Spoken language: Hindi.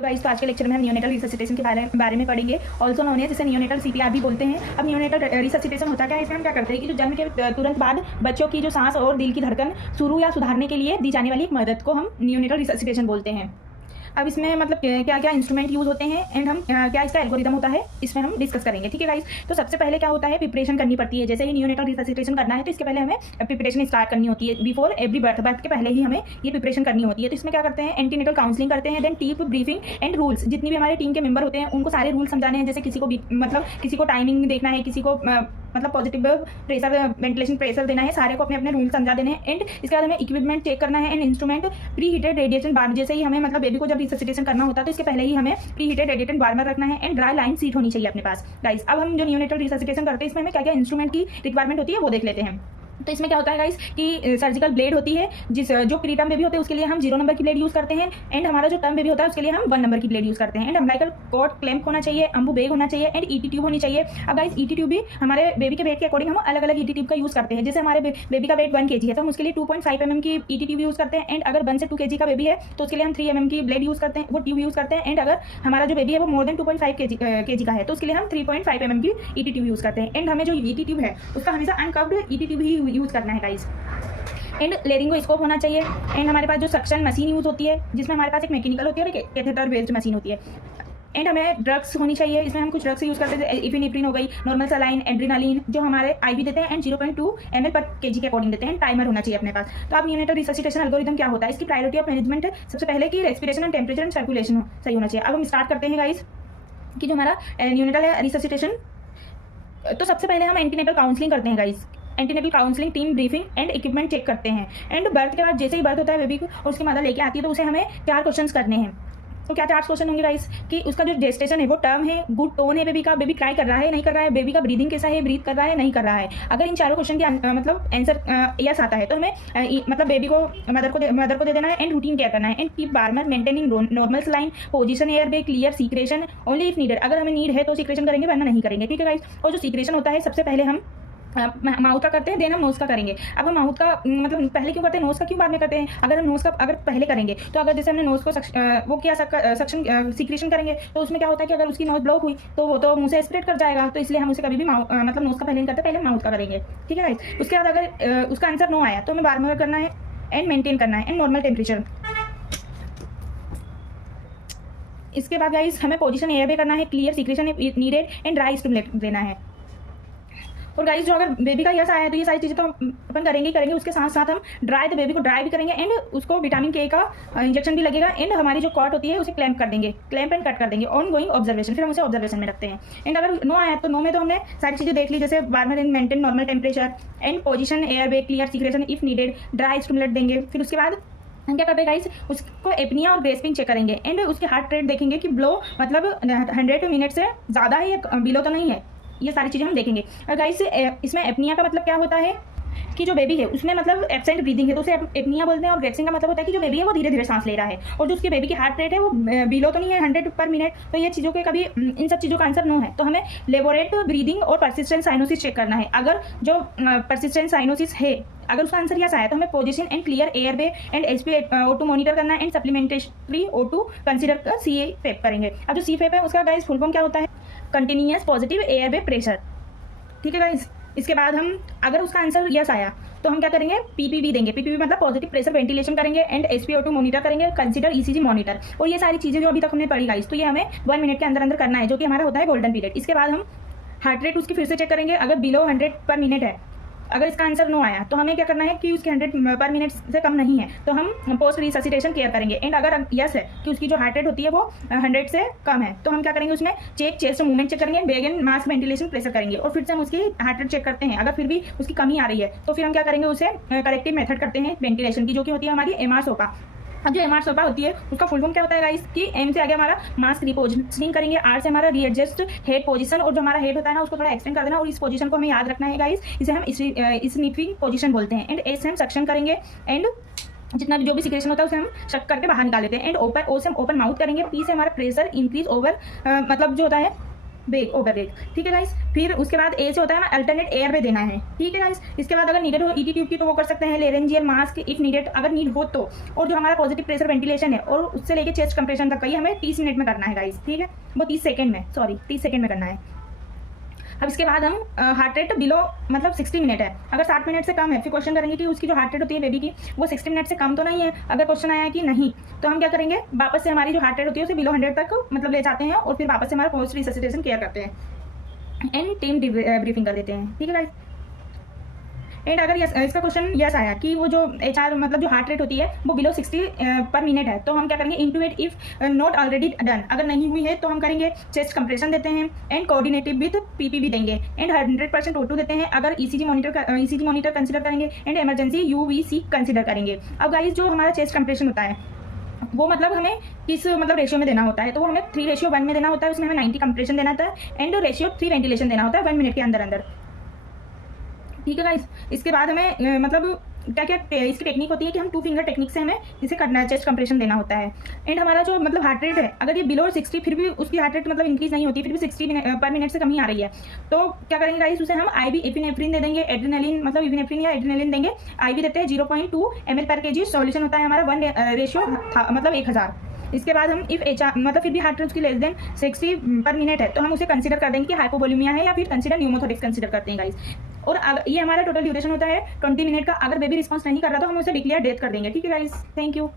गाइस, तो आज के लेक्चर में हम नियोनेटल रिससिटेशन के बारे में पढ़ेंगे। ऑल्सो नोन है जिसे नियोनेटल सीपीआर भी बोलते हैं। अब नियोनेटल रिससिटेशन होता क्या है, इसमें हम क्या करते हैं कि जो जन्म के तुरंत बाद बच्चों की जो सांस और दिल की धड़कन शुरू या सुधारने के लिए दी जाने वाली एक मदद को हम नियोनेटल रिससिटेशन बोलते हैं। अब इसमें मतलब क्या क्या इंस्ट्रूमेंट यूज़ होते हैं एंड हम क्या इसका एल्गोरिदम होता है, इसमें हम डिस्कस करेंगे। ठीक है गाइस, तो सबसे पहले क्या होता है, प्रिपरेशन करनी पड़ती है। जैसे ही नियोनेटल रिससिटेशन करना है तो इसके पहले हमें प्रिपरेशन स्टार्ट करनी होती है। बिफोर एवरी बर्थ के पहले ही हमें ये प्रिपरेशन करनी होती है। तो इसमें क्या करते हैं, एंटीनेटल काउंसलिंग करते हैं, then team briefing and rules. जितनी भी हमारे टीम के मेंबर होते हैं उनको सारे रूल्स समझाने हैं। जैसे किसी को टाइमिंग देखना है, किसी को मतलब पॉजिटिव प्रेशर वेंटिलेशन प्रेशर देना है, सारे को अपने अपने रूल समझा देने हैं। एंड इसके बाद हमें इक्विपमेंट चेक करना है and instrument pre heated radiation warmer. जैसे ही हमें मतलब बेबी को जब रिससिटेशन करना होता है तो इसके पहले ही हमें प्री हीटेड रेडिएशन वार्मर रखना है एंड ड्राई लाइन सीट होनी चाहिए अपने पास। गाइस, अब हम जो नियोनेटल रिससिटेशन करते हैं इसमें हमें क्या क्या इंस्ट्रूमेंट की रिक्वायरमेंट होती है वो देख लेते हैं। तो इसमें क्या होता है गाइस कि सर्जिकल ब्लेड होती है, जो प्री टर्म बेबी होते हैं उसके लिए हम 0 नंबर की ब्लेड यूज़ करते हैं एंड हमारा जो टर्म बेबी होता है उसके लिए हम 1 नंबर की ब्लेड यूज़ करते हैं। एंड अम्बिलिकल कॉर्ड क्लैंप होना चाहिए, अम्बू बैग होना चाहिए एंड ईटी ट्यूब होनी चाहिए। अब गाइस ईटी ट्यूब भी हमारे बेबी के वेट के अकॉर्डिंग हम अलग अलग ईटी ट्यूब का यूज़ करते हैं। जैसे हमारे बेबी का वेट 1 kg है तो हम उसके लिए 2.5 mm की ईटी ट्यूब यूज़ करते हैं। एंड अगर 1 से 2 kg का बेबी है तो उसके लिए हम 3 mm की ब्लेड यूज़ करते हैं, वो ट्यूब यूज़ करते हैं। एंड अगर हमारा जो बेबी है वो मोर देन 2.5 kg का है तो उसके लिए हम 3.5 mm की ईटी ट्यूब यूज़ करते हैं। एंड हमें जो ईटी ट्यूब है उसका हमेशा अनकव्ड ईटी ट्यूब ही यूज़ करना है गाइस। एंड लेरिंगो स्कोप होना चाहिए। एंड हमारे पास जो सक्शन मशीन यूज़ होती है जिसमें हमारे पास एक मैकेनिकल होती है और एक कैथेटर बेस्ड मशीन होती है। एंड हमें ड्रग्स होनी चाहिए, इसमें हम कुछ ड्रग्स यूज़ करते हैं। इफिनेफ्रिन हो गई, नॉर्मल सलाइन, एड्रेनालिन जो हमारे आईवी देते हैं एंड 0.2 ml पर kg के अकॉर्डिंग देते हैं। टाइमर होना चाहिए अपने पास। तो अब नियोनेटल रिससिटेशन एल्गोरिथम क्या होता है, इसकी प्रायोरिटी ऑफ मैनेजमेंट सबसे पहले की respiration and temperature and circulation सही होना चाहिए। अब हम स्टार्ट करते हैं गाइस कि जो हमारा नियोनेटल रिससिटेशन, तो सबसे पहले हम एंटीनेटल काउंसलिंग करते हैं guys. Antenatal counselling, team briefing and equipment check करते हैं। एंड बर्थ के बाद जैसे ही बर्थ होता है बेबी को और उसकी मदर लेके आती है तो उसे हमें 4 क्वेश्चंस करने हैं। तो क्या 4 क्वेश्चन होंगे गाइस कि उसका जो जेस्टेशन है वो टर्म है, गुड टोन है बेबी का, बेबी ट्राई कर रहा है नहीं कर रहा है, बेबी का ब्रीदिंग कैसा है, ब्रीथ कर रहा है नहीं कर रहा है। अगर इन चारों क्वेश्चन के मतलब आंसर यस आता है तो हमें मतलब बेबी को मदर को दे देना है एंड रूटीन केयर करना है। And keep warmer, maintaining normal line, position air way, clear secretion only if needed. अगर हमें नीड है तो सीक्रेशन करेंगे वरना नहीं करेंगे। ठीक है गाइस, और जो सीक्रेशन होता है सबसे पहले हम माउथ का करते हैं, देन हम नोज का करेंगे। अब हम माउथ का मतलब पहले क्यों करते हैं, नोज का क्यों बाद में करते हैं। अगर हम नोज का अगर पहले करेंगे तो अगर जैसे हमने नोज को वो किया सक्शन सीक्रेशन करेंगे तो उसमें क्या होता है कि अगर उसकी नोज ब्लॉक हुई तो वो तो मुंह से स्प्रेड कर जाएगा। तो इसलिए हम उसे कभी भी मतलब नोज का पहले नहीं करते, पहले माउथ का करेंगे। ठीक है गाइस, उसके बाद अगर उसका आंसर नो आया तो हमें बार करना है एंड मेंटेन करना है एंड नॉर्मल टेम्परेचर। इसके बाद गाइस हमें पोजीशन एयर वे करना है, clear secretion needed and dry stimulate देना है। और गाइस जो अगर बेबी का यस आया है तो ये सारी चीज़ें तो अपन करेंगे। उसके साथ साथ हम बेबी को ड्राई भी करेंगे एंड उसको विटामिन के का इंजेक्शन भी लगेगा। एंड हमारी जो कॉट होती है उसे क्लैंप कर देंगे, क्लैंप एंड कट कर देंगे। ऑन गोइंग ऑब्जर्वेशन, फिर हम उसे ऑब्जर्वेशन में रखते हैं। एंड अगर नो आया तो नो में तो हमने सारी चीज़ें देख ली, जैसे warmer and maintain normal temperature and position air way, clear secretion if needed, dry stimulate देंगे। फिर उसके बाद हम क्या करते हैं गाइस, उसको एपनिया और ग्रेस्पिंग चेक करेंगे एंड उसके हार्ट रेट देखेंगे कि ब्लो मतलब 100 मिनट से ज़्यादा है या बिलो तो नहीं है। ये सारी चीज़ें हम देखेंगे। और गाइस इसमें एपनिया का मतलब क्या होता है कि जो बेबी है उसमें मतलब एब्सेंट ब्रीदिंग है तो उसे एपनिया बोलते हैं। और ग्रेसिंग का मतलब होता है कि जो बेबी है वो धीरे धीरे सांस ले रहा है और जो उसके बेबी की हार्ट रेट है वो बिलो तो नहीं है 100 पर मिनट। तो ये चीज़ों के कभी इन सब चीज़ों का आंसर नो है तो हमें लेबोरेट ब्रीदिंग और परसिस्टेंट साइनोसिस चेक करना है। अगर जो परसिस्टेंट साइनोसिस है अगर उसका आंसर यस आया तो हमें position and clear air way and SpO2 monitor करना है एंड सप्लीमेंट्री O2 कंसीडर कर CFEP करेंगे। अब जो CFEP है उसका गाइस फुल फॉर्म क्या होता है, कंटिन्यूअस पॉजिटिव एयर वे प्रेशर। ठीक है गाइस, इसके बाद हम अगर उसका आंसर यस आया तो हम क्या करेंगे, PPV देंगे। PPV मतलब पॉजिटिव प्रेशर वेंटिलेशन करेंगे एंड SpO2 मॉनिटर करेंगे, कंसीडर ECG मॉनिटर। और ये सारी चीज़ें जो अभी तक हमने पढ़ी गाइस तो ये हमें 1 मिनट के अंदर करना है, जो कि हमारा होता है गोल्डन पीरियड। इसके बाद हम हार्ट रेट उसकी फिर से चेक करेंगे। अगर बिलो 100 पर मिनट है, अगर इसका आंसर नो आया तो हमें क्या करना है कि उसके 100 पर मिनट से कम नहीं है तो हम पोस्ट रिससिटेशन केयर करेंगे। एंड अगर यस है कि उसकी जो हार्ट रेट होती है वो 100 से कम है तो हम क्या करेंगे, उसमें चेस्ट मूवमेंट चेक करेंगे, bag and mask ventilation pressure करेंगे और फिर से हम उसकी हार्ट रेट चेक करते हैं। अगर फिर भी उसकी कमी आ रही है तो फिर हम क्या करेंगे, उसे करेक्टिव मेथड करते हैं वेंटिलेशन की, जो कि होती है हमारी MR सोपा। अब जो MR सोपा होती है उसका फुल फॉर्म क्या होता है गाइस कि M से आगे हमारा मास्क रिपोजिशनिंग करेंगे, R से हमारा रीएडजस्ट हेड पोजीशन, और जो हमारा हेड होता है ना उसको थोड़ा एक्सटेंड कर देना और इस पोजीशन को हमें याद रखना है गाइस, इसे हम स्निफिंग पोजीशन बोलते हैं। एंड S से हम सक्शन करेंगे एंड जितना भी जो भी सिक्रेशन होता है उसे हम शक करके बाहर निकाल लेते हैं। एंड O से हम ओपन माउथ करेंगे। P से हमारा प्रेशर इंक्रीज ओवर मतलब जो होता है ब्रेक ओवर ब्रेक, ठीक है गाइस। फिर उसके बाद ए से होता है हमें अल्टरनेट एयर पे देना है, ठीक है गाइस। इसके बाद अगर नीडेड हो ईटी ट्यूब की तो वो कर सकते हैं लेरेंजियल मास्क इफ नीडेड, अगर नीड हो तो। और जो हमारा पॉजिटिव प्रेशर वेंटिलेशन है और उससे लेके चेस्ट कंप्रेशन तक का ये हमें 30 मिनट में करना है गाइस, ठीक है। वो 30 सेकंड में, सॉरी 30 सेकंड में करना है। अब इसके बाद हम हार्ट रेट बिलो मतलब 60 मिनट है, अगर 60 मिनट से कम है फिर क्वेश्चन करेंगे कि उसकी जो हार्ट रेट होती है बेबी की वो 60 मिनट से कम तो नहीं है। अगर क्वेश्चन आया कि नहीं तो हम क्या करेंगे, वापस से हमारी जो हार्ट रेट होती है उसे बिलो 100 तक मतलब ले जाते हैं और फिर वापस से हमारा पोस्ट रिससिटेशन केयर करते हैं एंड टीम ब्रीफिंग कर देते हैं, ठीक है गाइस। एंड अगर इसका क्वेश्चन यस आया कि वो जो HR मतलब जो हार्ट रेट होती है वो बिलो 60 पर मिनट है, तो हम क्या करेंगे, इंटूबेट इफ नॉट ऑलरेडी डन, अगर नहीं हुई है तो हम करेंगे चेस्ट कंप्रेशन देते हैं एंड कोऑर्डिनेटिव विद PPV देंगे एंड 100% O2 देते हैं। अगर ECG मॉनिटर कंसिडर करेंगे एंड इमरजेंसी UVC कंसिडर करेंगे। अब गाइस जो हमारा चेस्ट कंप्रेशन होता है वो मतलब हमें किस मतलब रेशियो में देना होता है, तो वो हमें 3:1 में देना होता है, उसमें हमें 90 कंप्रेशन देना होता है एंड रेशियो 3 वेंटिलेशन देना होता है 1 मिनट के अंदर अंदर, ठीक है गाइस। इसके बाद हमें मतलब क्या क्या इसकी टेक्निक होती है कि हम 2 फिंगर टेक्निक से हमें इसे करना है, चेस्ट कंप्रेशन देना होता है। एंड हमारा जो मतलब हार्ट रेट है अगर ये बिलो 60 फिर भी उसकी हार्ट रेट मतलब इंक्रीज नहीं होती, फिर भी 60 पर मिनट से कम ही आ रही है, तो क्या करेंगे गाइस, उसे हम IV एपिनेफ्रिन दे देंगे, एड्रेनालिन मतलब इपिनेफ्रिन या एड्रेनालिन देंगे। IV देते हैं 0.2 ml पर kg, सॉल्यूशन होता है हमारा 1:1000 मतलब 1000। इसके बाद हम इफ HR मतलब फिर भी हार्ट रेट की लेस देन 60 पर मिनट है तो हम उसे कंसिडर कर देंगे कि हाइपोवोलेमिया है या फिर कंसिडर न्यूमोथोरिक्स कंसिडर करते हैं गाइस। और ये हमारा टोटल ड्यूरेशन होता है 20 मिनट का। अगर बेबी रिस्पॉन्स नहीं कर रहा तो हम उसे डिक्लेयर डेथ कर देंगे, ठीक है गाइस। Thank you.